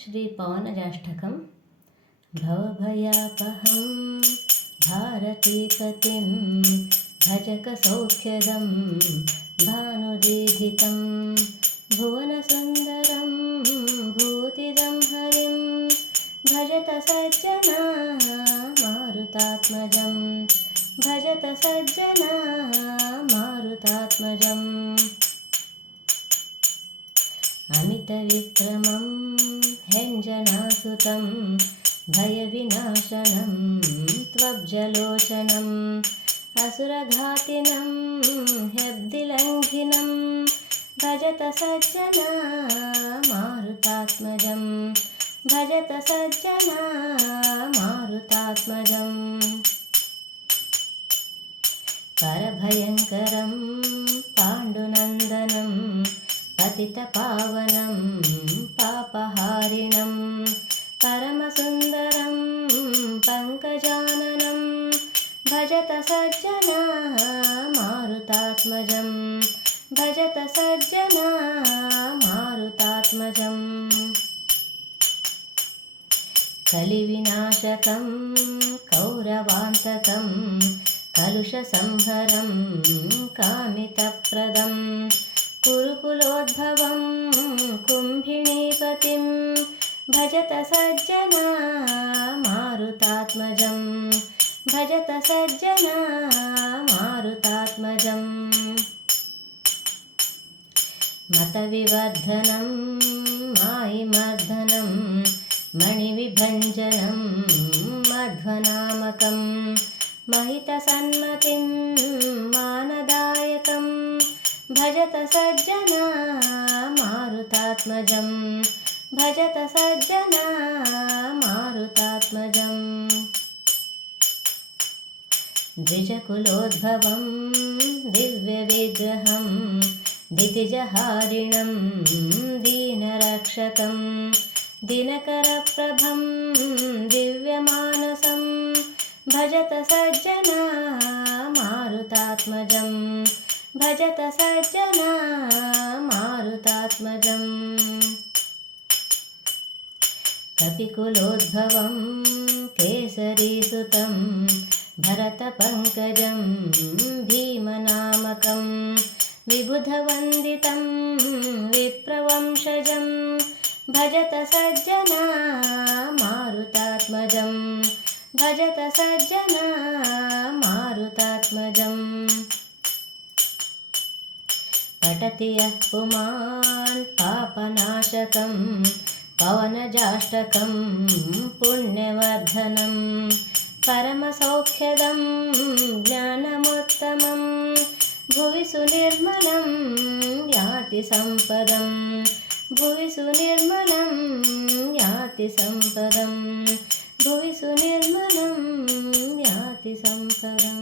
श्रीपवनजाष्टकं भवभयापहं भारतीपतिं भजकसौख्यदं भानुदीधितं भुवनसुन्दरं भूतिदं हरिं भजत सज्जना मारुतात्मजं भजत सज्जना मारुतात्मजम् अमितविक्रमं हेञ्जनासुतं भयविनाशनं त्वब्जलोचनम् असुरघातिनं ह्यब्धिलङ्घिनं भजत सज्जना मारुतात्मजं भजत सज्जना मारुतात्मजम् परभयङ्करं पाण्डुनन्दनं पतितपावनं पापहारिणं परमसुन्दरं पङ्कजाननं भजत सज्जना मारुतात्मजं भजत सज्जना मारुतात्मजम् कलिविनाशकं कौरवान्तकं कलुषसंहरं कामितप्रदं कुरुकुलोद्भवं कुम्भिणीपतिं भजत सज्जना मारुतात्मजं भजत सज्जना मारुतात्मजम् मतविवर्धनं मायिमर्दनं मणिविभञ्जनं मध्वनामकं महितसन्मतिं मानदायकं भजत सज्जना मारुतात्मजं भजत सज्जना मारुतात्मजम् द्विजकुलोद्भवं दिव्यविग्रहं दितिजहारिणं दीनरक्षकं दिनकरप्रभं दिव्यमानसं भजत सज्जना मारुतात्मजं भजत सज्जना मारुतात्मजम् कपिकुलोद्भवं केसरीसुतं भरतपङ्कजं भीमनामकं विबुधवन्दितं विप्रवंशजं भजत सज्जना मारुतात्मजं भजत सज्जना मारुतात्मजम् पठति यः पुमान् पापनाशकं पवनजाष्टकं पुण्यवर्धनं परमसौख्यदं ज्ञानमुत्तमं भुवि सुनिर्मलं याति सम्पदं भुवि सुनिर्मलं याति सम्पदं भुवि सुनिर्मलं याति सम्पदम्।